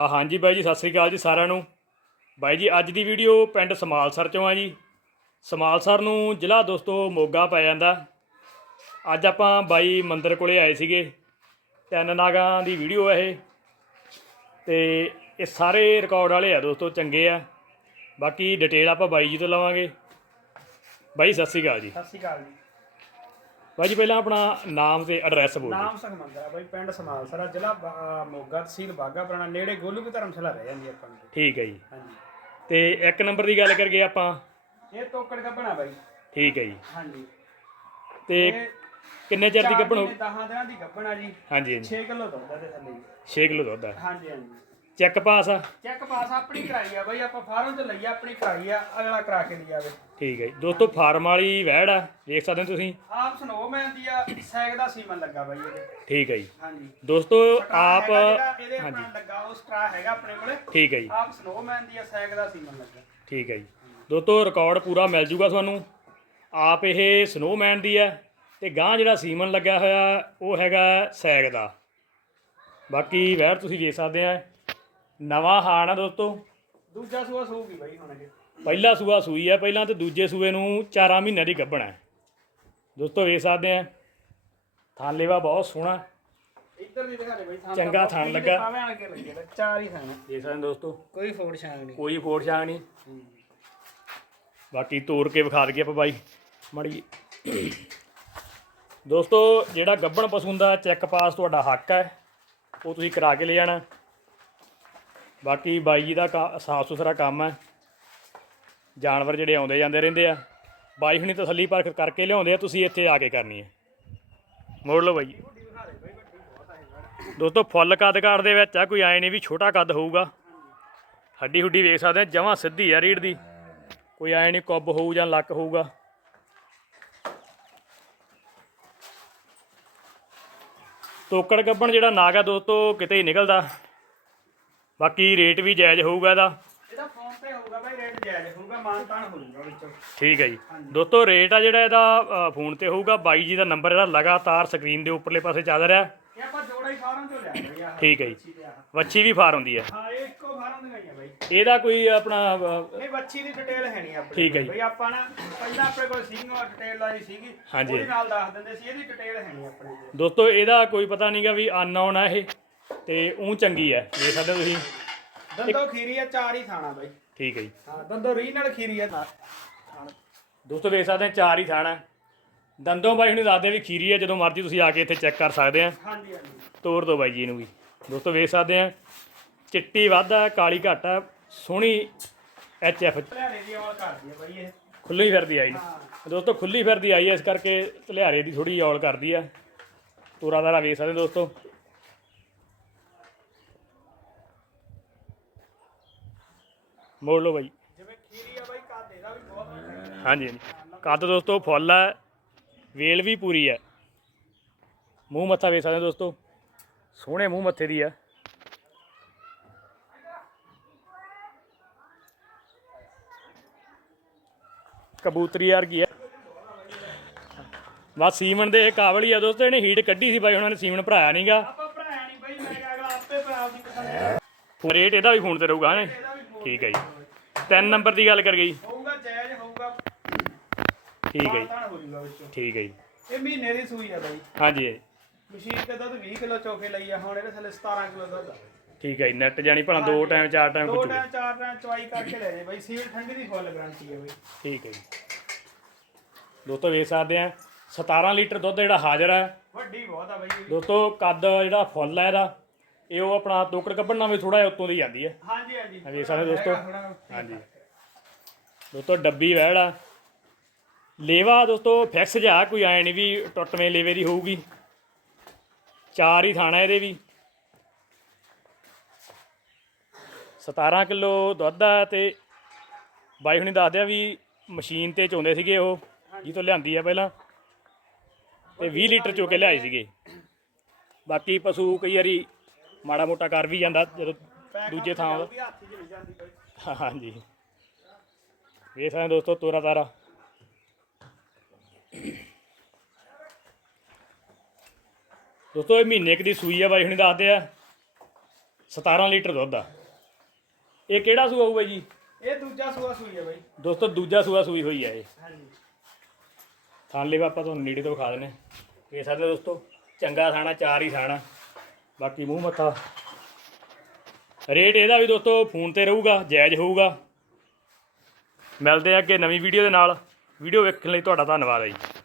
ਹਾਂਜੀ ਬਾਈ ਜੀ, ਸਤਿ ਸ੍ਰੀ ਅਕਾਲ ਜੀ ਸਾਰਿਆਂ ਨੂੰ। ਬਾਈ ਜੀ, ਅੱਜ ਦੀ ਵੀਡੀਓ ਪਿੰਡ ਸਮਾਲਸਰ ਚੋਂ ਆ ਜੀ। ਸਮਾਲਸਰ ਨੂੰ ਜ਼ਿਲ੍ਹਾ ਦੋਸਤੋ ਮੋਗਾ ਪੈ ਜਾਂਦਾ। ਅੱਜ ਆਪਾਂ ਬਾਈ ਮੰਦਰ ਕੋਲੇ ਆਏ ਸੀਗੇ। ਤਿੰਨ ਨਾਗਾਂ ਦੀ ਵੀਡੀਓ ਹੈ ਇਹ। ਤੇ ਇਹ ਸਾਰੇ ਰਿਕਾਰਡ ਵਾਲੇ ਆ ਦੋਸਤੋ, ਚੰਗੇ ਆ। ਬਾਕੀ ਡਿਟੇਲ ਆਪਾਂ ਬਾਈ ਜੀ ਤੋਂ ਲਵਾਂਗੇ। ਬਾਈ, ਸਤਿ ਸ੍ਰੀ ਅਕਾਲ ਜੀ। ਸਤਿ ਸ਼੍ਰੀ ਅਕਾਲ ਜੀ। ਬਾਈ ਜੀ ਪਹਿਲਾਂ ਆਪਣਾ ਨਾਮ ਤੇ ਐਡਰੈਸ ਬੋਲੋ ਨਾਮ ਸੁਖਮੰਦਰ ਆ ਬਾਈ ਪਿੰਡ ਸਮਾਲਸਰਾ ਜ਼ਿਲ੍ਹਾ ਬਾ- ਮੋਗਾ ਤਹਿਸੀਲ ਬਾਗਾ ਪੁਰਾਣਾ ਨੇੜੇ ਗੋਲੂ ਕੀ ਧਰਮਸ਼ਾਲਾ ਰਹਿ ਜਾਂਦੀ ਆਪਾਂ ਨੂੰ। ਠੀਕ ਹੈ ਜੀ। ਹਾਂਜੀ। ਤੇ ਇੱਕ ਨੰਬਰ ਦੀ ਗੱਲ ਕਰਗੇ ਆਪਾਂ। ਇਹ ਤੋਕੜ ਕੱਪਣਾ ਬਾਈ। ਠੀਕ ਹੈ ਜੀ। ਹਾਂਜੀ। ਤੇ ਕਿੰਨੇ ਚਿਰ ਦੀ ਕੱਪਣੋ ਮਹੀਨੇ, ਦਸਾਂ ਦਿਨਾਂ ਦੀ ਕੱਪਣਾ ਜੀ। ਹਾਂਜੀ ਹਾਂਜੀ। 6 ਕਿਲੋ ਦੁੱਧ ਦੇ ਥੱਲੇ ਜੀ। 6 ਕਿਲੋ ਦੁੱਧ ਆ। ਹਾਂਜੀ ਹਾਂਜੀ। ਚੈੱਕ ਪਾਸ ਆ। ਚੈੱਕ ਪਾਸ ਆਪਣੀ ਕਰਾਈ ਆ ਬਾਈ ਆਪਾਂ ਫਾਰਮ ਤੋਂ ਲਈ ਆ ਆਪਣੀ ਕਰਾਈ ਆ ਅਗਲਾ ਕਰਾ ਕੇ ਲਈ ਆਵੇ ਠੀਕ ਹੈ ਜੀ। ਦੋਸਤੋ ਫਾਰਮ ਵਾਲੀ ਵੈੜ ਆ ਦੇਖ ਸਕਦੇ ਹੋ ਤੁਸੀਂ। ਆਪ ਸਨੋਮੈਨ ਦੀ ਆ ਸੈਗ ਦਾ ਸੀਮਨ ਲੱਗਾ ਬਾਈ ਇਹਦੇ। ਠੀਕ ਹੈ ਜੀ। ਹਾਂਜੀ। ਦੋਸਤੋ ਆਪ ਹਾਂਜੀ। ਲੱਗਾ ਉਹ ਸਟਰਾ ਹੈਗਾ ਆਪਣੇ ਕੋਲੇ। ਠੀਕ ਹੈ ਜੀ। ਆਪ ਸਨੋਮੈਨ ਦੀ ਆ ਸੈਗ ਦਾ ਸੀਮਨ ਲੱਗਾ। ਠੀਕ ਹੈ ਜੀ। ਦੋਸਤੋ ਰਿਕਾਰਡ ਪੂਰਾ ਮਿਲ ਜੂਗਾ ਤੁਹਾਨੂੰ। ਆਪ ਇਹ ਸਨੋਮੈਨ ਦੀ ਹੈ ਤੇ ਗਾਂ ਜਿਹੜਾ ਸੀਮਨ ਲੱਗਿਆ ਹੋਇਆ ਉਹ ਹੈਗਾ ਸੈਗ ਦਾ। ਬਾਕੀ ਵੈੜ ਤੁਸੀਂ ਦੇਖ ਸਕਦੇ ਆ। ਨਵਾਂ ਹਾਣ ਆ ਦੋਸਤੋ। ਦੂਜਾ ਸੂਆ ਸੂਗੀ ਬਾਈ ਹੁਣ ਇਹ। ਪਹਿਲਾ ਸੂਆ ਸੂਈ ਹੈ ਪਹਿਲਾਂ ਤੇ ਦੂਜੇ ਸੂਏ ਨੂੰ 4 ਮਹੀਨਿਆਂ ਦੀ ਗੱਭਣ ਹੈ। ਦੋਸਤੋ ਵੇਖ ਸਕਦੇ ਆ ਥਾਂ ਲੇਵਾ ਬਹੁਤ ਸੋਹਣਾ। ਇੱਧਰ ਵੀ ਦਿਖਾ ਦੇ ਬਾਈ ਥਾਂ ਚੰਗਾ ਥਣ ਲੱਗਾ। ਪਾਵੇਂ ਆਣ ਕੇ ਲੱਗੇ ਤਾਂ ਚਾਰ ਹੀ ਥਾਂ ਦੇਖ ਸਕਦੇ ਦੋਸਤੋ। ਕੋਈ ਫੋੜ ਛਾਂਗ ਨਹੀਂ। ਕੋਈ ਫੋੜ ਛਾਂਗ ਨਹੀਂ। ਬਾਕੀ ਤੋੜ ਕੇ ਵਿਖਾ ਦਈਏ ਆਪਾਂ ਬਾਈ ਮੜੀ ਦੋਸਤੋ ਜਿਹੜਾ ਗੱਬਣ ਪਸ਼ੂ ਦਾ ਚੈੱਕ ਪਾਸ ਤੁਹਾਡਾ ਹੱਕ ਹੈ। ਉਹ ਤੁਸੀਂ ਕਰਾ ਕੇ ਲੈ ਜਾਣਾ। ਬਾਕੀ ਬਾਈ ਜੀ ਦਾ ਸਾਫ਼ ਸੁਥਰਾ ਕੰਮ ਹੈ। ਜਾਨਵਰ ਜਿਹੜੇ ਆਉਂਦੇ ਜਾਂਦੇ ਰਹਿੰਦੇ ਆ। ਬਾਈ ਹੁਣੀ ਤਸੱਲੀ ਪਰਖ ਕਰਕੇ ਲਿਆਉਂਦੇ ਆ, ਤੁਸੀਂ ਇੱਥੇ ਆ ਕੇ ਕਰਨੀ ਹੈ। ਮੋੜ ਲਓ ਬਾਈ ਦੋਸਤੋ, ਫੁੱਲ ਕੱਦ ਕਾਠ ਦੇ ਵਿੱਚ ਆ, ਕੋਈ ਐ ਨਹੀਂ ਵੀ ਛੋਟਾ ਕੱਦ ਹੋਊਗਾ। ਹੱਡੀ ਹੁੱਡੀ ਵੇਖ ਸਕਦੇ ਆ, ਜਮਾਂ ਸਿੱਧੀ ਆ ਰੀੜ ਦੀ। ਕੋਈ ਐ ਨਹੀਂ ਕੁੱਬ ਹੋਊ ਜਾਂ ਲੱਕ ਹੋਊਗਾ। ਤੋਕੜ ਗੱਬਣ ਜਿਹੜਾ ਨਾਗ ਆ ਦੋਸਤੋ, ਕਿਤੇ ਹੀ ਨਿਕਲਦਾ। ਬਾਕੀ ਰੇਟ ਵੀ ਜਾਇਜ਼ ਹੋਊਗਾ ਇਹਦਾ। ਇਹਦਾ ਫੋਨ ਤੇ ਹੋਊਗਾ ਬਾਈ ਰੇਟ ਜਾਇਜ਼ ਹੋਊਗਾ ਮਾਨਤਾਨ ਹੋਊਗਾ ਵਿੱਚੋਂ। ਠੀਕ ਹੈ ਜੀ। ਦੋਸਤੋ ਰੇਟ ਆ ਜਿਹੜਾ ਇਹਦਾ ਫੋਨ ਤੇ ਹੋਊਗਾ। ਬਾਈ ਜੀ ਦਾ ਨੰਬਰ ਇਹਦਾ ਲਗਾਤਾਰ ਸਕਰੀਨ ਦੇ ਉੱਪਰਲੇ ਪਾਸੇ ਚੱਲ ਰਿਹਾ। ਇਹ ਆਪਾਂ ਜੋੜਾ ਹੀ ਫਾਰਮ ਤੋਂ ਲਿਆ ਆਹ ਠੀਕ ਹੈ ਜੀ। ਵੱਛੀ ਵੀ ਫਾਰ ਹੁੰਦੀ ਹੈ। ਹਾਂ ਇਹ ਇੱਕੋ ਫਾਰਮ ਦੀਆਂ ਹੀ ਆ ਬਾਈ। ਇਹਦਾ ਕੋਈ ਆਪਣਾ ਇਹ ਬੱਚੀ ਦੀ ਡਿਟੇਲ ਹੈ ਨਹੀਂ ਆਪਣੀ। ਠੀਕ ਹੈ ਜੀ। ਬਈ ਆਪਾਂ ਨਾ ਪਹਿਲਾਂ ਆਪਣੇ ਕੋਲ ਸੀਗੀ ਉਹ ਡਿਟੇਲ ਲਾਈ ਸੀਗੀ। ਹਾਂਜੀ। ਉਹਦੇ ਨਾਲ ਦੱਸ ਦਿੰਦੇ ਸੀ ਇਹਦੀ ਡਿਟੇਲ ਹੈ ਨਹੀਂ ਆਪਣੇ। ਦੋਸਤੋ ਇਹਦਾ ਕੋਈ ਪਤਾ ਨਹੀਂਗਾ ਵੀ ਅਨਨੋਨ ਆ ਇਹ। ਤੇ ਉਹ ਚੰਗੀ ਹੈ ਦੇਖ ਸਕਦੇ ਹੋ ਤੁਸੀਂ। ਦੰਦੋ ਖੀਰੀ ਆ ਚਾਰ ਹੀ ਥਾਣਾ ਬਾਈ। ਠੀਕ ਹੈ ਜੀ। ਹਾਂ ਦੰਦੋ ਰੀਜਨਲ ਖੀਰੀ ਆ ਥਾਣਾ ਦੋਸਤੋ ਵੇਖ ਸਕਦੇ ਆ ਚਾਰ ਹੀ ਥਾਣਾ ਦੰਦੋਂ ਬਾਈ ਹੁਣੇ ਦੱਸਦੇ ਵੀ ਖੀਰੀ ਹੈ ਜਦੋਂ ਮਰਜ਼ੀ ਤੁਸੀਂ ਆ ਕੇ ਇੱਥੇ ਚੈੱਕ ਕਰ ਸਕਦੇ ਆ। ਹਾਂਜੀ ਹਾਂਜੀ। ਤੋੜ ਦੋ ਬਾਈ ਜੀ ਇਹਨੂੰ ਵੀ। ਦੋਸਤੋ ਵੇਖ ਸਕਦੇ ਆ ਚਿੱਟੀ ਵੱਧ ਕਾਲੀ ਘੱਟ ਆ ਸੋਹਣੀ ਐਚ ਐਫ। ਹਰਿਆਣੇ ਦੀ ਔਲ ਕਰਦੀ ਆ ਬਾਈ ਇਹ। ਖੁੱਲੀ ਫਿਰਦੀ ਆਈ ਹਾਂ। ਦੋਸਤੋ ਖੁੱਲੀ ਫਿਰਦੀ ਆਈ ਹੈ ਇਸ ਕਰਕੇ ਧਲਿਆਰੇ ਦੀ ਥੋੜੀ ਔਲ ਕਰਦੀ ਆ ਤੋਰਾ ਦਾਰਾ ਵੇਖ ਸਕਦੇ ਦੋਸਤੋ। ਮੋੜ ਲਓ ਬਾਈ। ਜਿਵੇਂ ਖੀਰੀ ਆ ਬਾਈ ਕੱਦ ਇਹਦਾ ਵੀ ਬਹੁਤ ਵਧੀਆ। ਹਾਂਜੀ ਹਾਂਜੀ। ਕੱਦ ਦੋਸਤੋ ਫੁੱਲ ਹੈ ਵੇਲ ਵੀ ਪੂਰੀ ਹੈ ਮੂੰਹ ਮੱਥਾ ਵੇਖ ਸਕਦੇ ਦੋਸਤੋ? ਸੋਹਣੇ ਮੂੰਹ ਮੱਥੇ ਦੀ ਹੈ ਕਬੂਤਰੀ ਵਰਗੀ ਹੈ ਬਸ ਸੀਮਨ ਦੇ ਕਾਬਲ ਹੀ ਆ ਦੋਸਤੋ ਇਹਨੇ ਹੀਟ ਕੱਢੀ ਸੀ ਬਾਈ ਉਹਨਾਂ ਨੇ ਸੀਮਨ ਭਰਾਇਆ ਨਹੀਂਗਾ ਆਪਾਂ ਭਰਾਇਆ ਨਹੀਂ ਬਾਈ ਮੈਂ ਅਗਲਾ ਆਪੇ ਭਰਾ ਦੀ ਪਸੰਦ ਰੇਟ ਇਹਦਾ ਵੀ ਫੋਨ ਤੇ ਰਹੂਗਾ ਬਹੁਤ ਠੀਕ ਹੈ ਜੀ। ਤਿੰਨ ਨੰਬਰ ਦੀ ਗੱਲ ਕਰ ਗਈ ਹੋਊਗਾ ਜਾਇਜ਼ ਹੋਊਗਾ। ਠੀਕ ਹੈ ਜੀ। ਮਾਨਤਾਨ ਹੋ ਵਿੱਚੋਂ। ਠੀਕ ਹੈ ਜੀ। ਇਹ ਮਹੀਨੇ ਦੀ ਸੂਈ ਆ ਬਾਈ। ਹਾਂਜੀ। ਮਸ਼ੀਨ ਤੇ ਦੁੱਧ 20 ਕਿਲੋ ਚੋਕੇ ਲਈ ਆ ਹੁਣ ਇਹਦੇ ਥੱਲੇ 17 ਕਿਲੋ ਦੁੱਧ ਆ। ਠੀਕ ਹੈ ਜੀ ਨੈਟ ਜਾਣੀ ਭਲਾ ਦੋ ਟਾਈਮ ਚਾਰ ਟਾਈਮ ਦੋ ਕੁਝ ਟਾਈਮ ਚਾਰ ਟਾਈਮ ਚਵਾਈ ਕਰਕੇ ਲੈ ਜੇ ਬਾਈ। ਸੀਲ ਠੰਡੀ ਦੀ ਫੁੱਲ ਗਾਰੰਟੀ ਹੈ ਬਾਈ। ਠੀਕ ਹੈ ਜੀ। ਦੋਸਤੋ ਵੇਖ ਸਕਦੇ ਆ 17 ਲੀਟਰ ਦੁੱਧ ਜਿਹੜਾ ਹਾਜ਼ਰ ਹੈ। ਵੱਡੀ ਬਹੁਤ ਆ ਬਾਈ। ਇਹ। ਦੋਸਤੋ ਕੱਦ ਜਿਹੜਾ ਫੁੱਲ ਹੈ ਇਹਦਾ ਇਹ ਉਹ ਆਪਣਾ ਤੋਕੜ ਕੱਢਣ ਨਾਲ ਵੀ ਥੋੜਾ ਜਿਹਾ ਉੱਤੋਂ ਦੀ ਜਾਂਦੀ ਹੈ। ਹਾਂਜੀ ਹਾਂਜੀ। ਵੇਖ ਸਕਦੇ ਦੋਸਤੋ। ਹਾਂਜੀ। ਦੋਸਤੋ ਡੱਬੀ ਵਹਿੜ ਆ। ਲੇਵਾ ਦੋਸਤੋ ਫਿਕਸ ਜਾ ਕੋਈ ਐ ਨਹੀਂ ਵੀ ਟੁੱਟਵੇਂ ਲੇਵੇ ਦੀ ਹੋਊਗੀ। ਚਾਰ ਹੀ ਥਾਣਾ ਇਹਦੇ ਵੀ। 17 ਕਿਲੋ ਦੁੱਧ ਆ ਤੇ ਬਾਈ ਹੁਣੀ ਦੱਸਦੇ ਆ ਵੀ ਮਸ਼ੀਨ ਤੇ ਚੋਂਦੇ ਸੀਗੇ ਉਹ ਜੀ ਤੋਂ ਲਿਆਂਦੀ ਆ ਪਹਿਲਾਂ। ਤੇ 20 ਲੀਟਰ ਚੋ ਕੇ ਲਿਆਏ ਸੀਗੇ। ਬਾਕੀ ਪਸ਼ੂ ਕਈ ਵਾਰੀ ਮਾੜਾ ਮੋਟਾ ਕਰ ਵੀ ਜਾਂਦਾ ਜਦੋਂ ਦੂਜੇ ਥਾਂ ਬਾਈ। ਹਾਂਜੀ। ਵੇਖ ਸਕਦੇ ਦੋਸਤੋ ਤੋਰਾ ਤਾਰਾ। ਦੋਸਤੋ ਇਹ ਮਹੀਨੇ ਕੁ ਦੀ ਸੂਈ ਆ ਬਾਈ ਹੁਣੀ ਦੱਸਦੇ ਆ। 17 ਲੀਟਰ ਦੁੱਧ ਆ। ਇਹ ਕਿਹੜਾ ਸੂਆ ਹੋਊ ਬਾਈ ਜੀ? ਇਹ ਦੂਜਾ ਸੂਆ ਸੂਈ ਹੈ ਬਾਈ। ਦੋਸਤੋ ਦੂਜਾ ਸੂਆ ਸੂਈ ਹੋਈ ਹੈ ਇਹ। ਹਾਂਜੀ। ਥਾਲੇ ਆਪਾਂ ਤੁਹਾਨੂੰ ਨੇੜੇ ਤੋਂ ਵਿਖਾ ਦਿੰਨੇ ਇਹ ਸਾਡੇ ਦੋਸਤੋ ਚੰਗਾ ਥਾਣਾ ਚਾਰ ਹੀ ਥਾਣਾ। ਬਾਕੀ ਮੂੰਹ ਮੱਥਾ। ਰੇਟ ਇਹਦਾ ਵੀ ਦੋਸਤੋ ਫੋਨ ਤੇ ਰਹੂਗਾ, ਜਾਇਜ਼ ਹੋਊਗਾ। ਮਿਲਦੇ ਆ ਅੱਗੇ ਨਵੀਂ ਵੀਡੀਓ ਦੇ ਨਾਲ। ਵੀਡੀਓ ਵੇਖਣ ਲਈ ਤੁਹਾਡਾ ਧੰਨਵਾਦ ਹੈ ਜੀ।